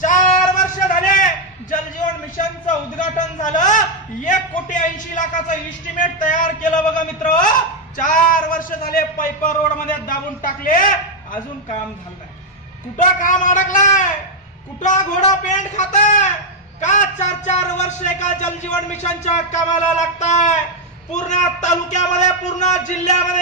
चार वर्ष झाले जलजीवन मिशनचं उद्घाटन झालं. एक कोटी ऐंशी लाखाचं इस्टिमेट तयार केलं बघा मित्र. चार वर्ष झाले पैपर रोडमध्ये दाबून टाकले. अजून काम झालं नाही कुठं काम अडकलाय? कुठं घोडा पेंट खात का चार चार वर्ष एका जलजीवन मिशनच्या कामाला लागताय? पूर्ण तालुक्यामध्ये पूर्ण जिल्ह्यामध्ये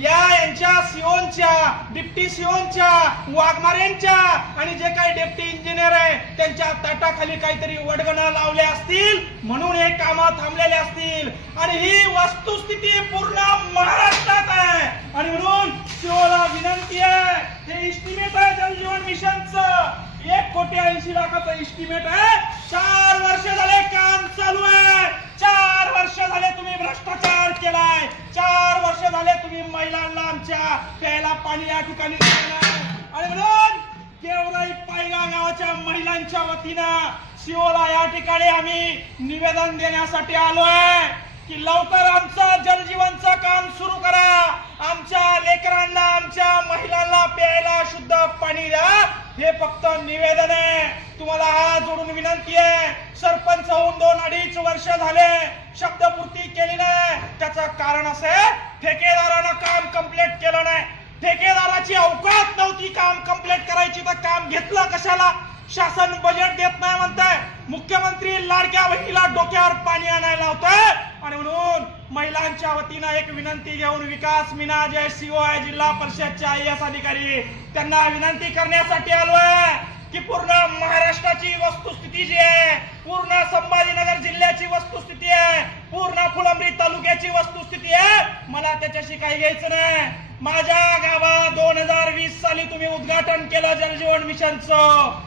या यांच्या सिओनच्या डिप्टी सिओनच्या वाघमारेंच्या आणि जे काही डेप्टी इंजिनियर आहे त्यांच्या ताटाखाली काहीतरी वडगणा लावले असतील म्हणून हे काम थांबलेले असतील. आणि ही वस्तुस्थिती पूर्ण महाराष्ट्रात आहे. आणि म्हणून सिओला विनंती आहे हे इस्टिमेट आहे जलजीवन मिशनचं. एक कोटी ऐंशी लाखाचं इस्टिमेट आहे. चार वर्ष झाले काम चालू आहे. चार वर्ष झाले झाले आमच्या प्यायला पाणी या ठिकाणी आणि म्हणून केवराई पायगा गावाच्या महिलांच्या वतीनं शिवला या ठिकाणी आम्ही निवेदन देण्यासाठी आलोय की लवकर आमचं जलजीवनचं काम सुरू करा. आमच्या लेकरांना आमच्या महिलांना प्यायला शुद्ध पाणी द्या. हे फक्त निवेदन आहे. तुम्हाला हात जोडून विनंती आहे. सरपंच होऊन दोन अडीच वर्ष झाले. शब्दपूर्ती केली नाही. त्याचं कारण असं ठेकेदारानं काम कंप्लीट केलं नाही. ठेकेदाराची अवकात नव्हती काम कंप्लीट करायची तर काम घेतलं कशाला? शासन बजेट देत नाही म्हणताय. मुख्यमंत्री लाडक्या बहिणीला डोक्यावर पाणी आणायला होतंय. आणि म्हणून महिलांच्या वतीनं एक विनंती घेऊन विकास मीना जे सीओ आहे जिल्हा परिषदचे आय एस अधिकारी त्यांना विनंती करण्यासाठी आलोय. की पूर्ण महाराष्ट्राची वस्तुस्थिती जी आहे पूर्ण संभाजीनगर जिल्ह्याची वस्तुस्थिती आहे पूर्ण फुलंब्री तालुक्याची वस्तुस्थिती आहे मला त्याच्याशी काही घ्यायचं नाही. माझ्या गावात दोन हजार वीस साली तुम्ही उद्घाटन केलं जलजीवन मिशनचं.